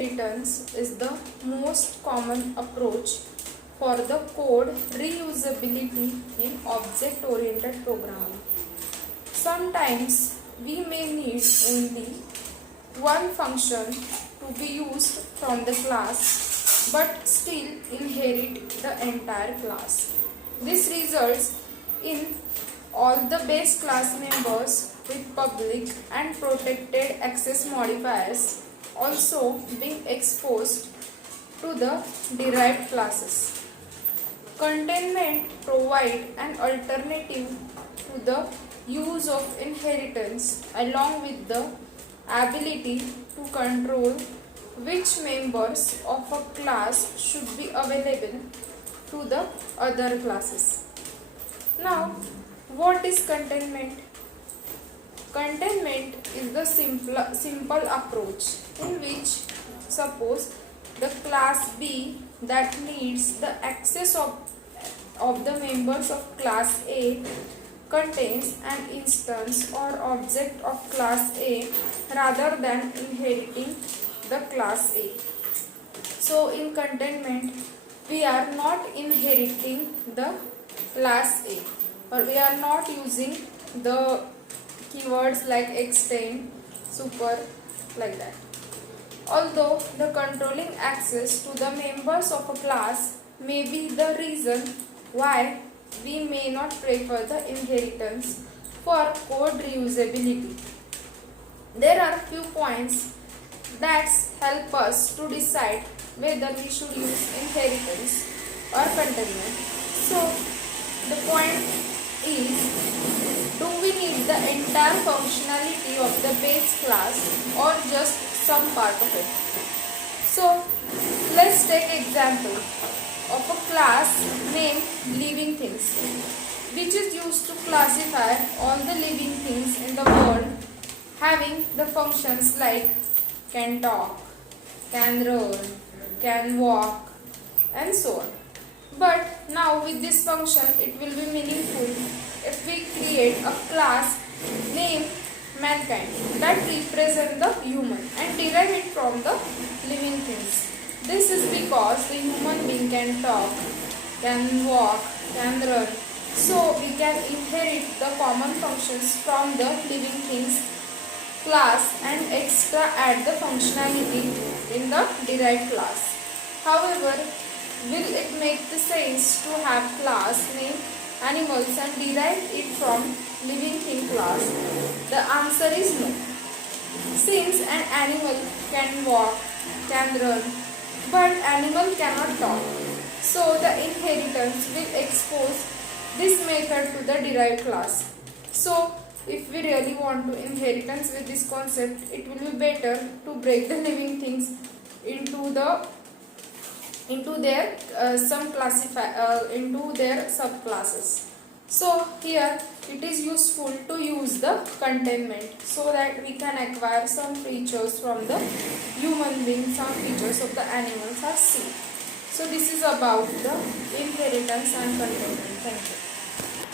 inheritance is the most common approach for the code reusability in object-oriented programming. Sometimes we may need only one function to be used from the class but still inherit the entire class. This results in all the base class members with public and protected access modifiers also being exposed to the derived classes. Containment provides an alternative to the use of inheritance along with the ability to control which members of a class should be available to the other classes. Now, what is containment? Containment is the simple approach in which, suppose the class B that needs the access of the members of class A contains an instance or object of class A rather than inheriting the class A. So in containment, we are not inheriting the class A, or we are not using the keywords like extend, super, like that. Although the controlling access to the members of a class may be the reason why we may not prefer the inheritance for code reusability. There are few points that help us to decide whether we should use inheritance or containment. So the point is, do we need the entire functionality of the base class or just some part of it? So let's take example of a class named living things, which is used to classify all the living things in the world, having the functions like can talk, can run, can walk, and so on. But now with this function, it will be meaningful if we create a class named mankind that represents the human and derive it from the living things. This is because the human being can talk, can walk, can run. So we can inherit the common functions from the living things class and extra add the functionality in the derived class. However, will it make the sense to have class named animals and derive it from living thing class? The answer is no. Since an animal can walk, can run, but animal cannot talk, so the inheritance will expose this method to the derived class. So if we really want to inheritance with this concept, it will be better to break the living things into their into their subclasses. So here it is useful to use the containment so that we can acquire some features from the human being, some features of the animals are seen. So this is about the inheritance and containment. Thank you.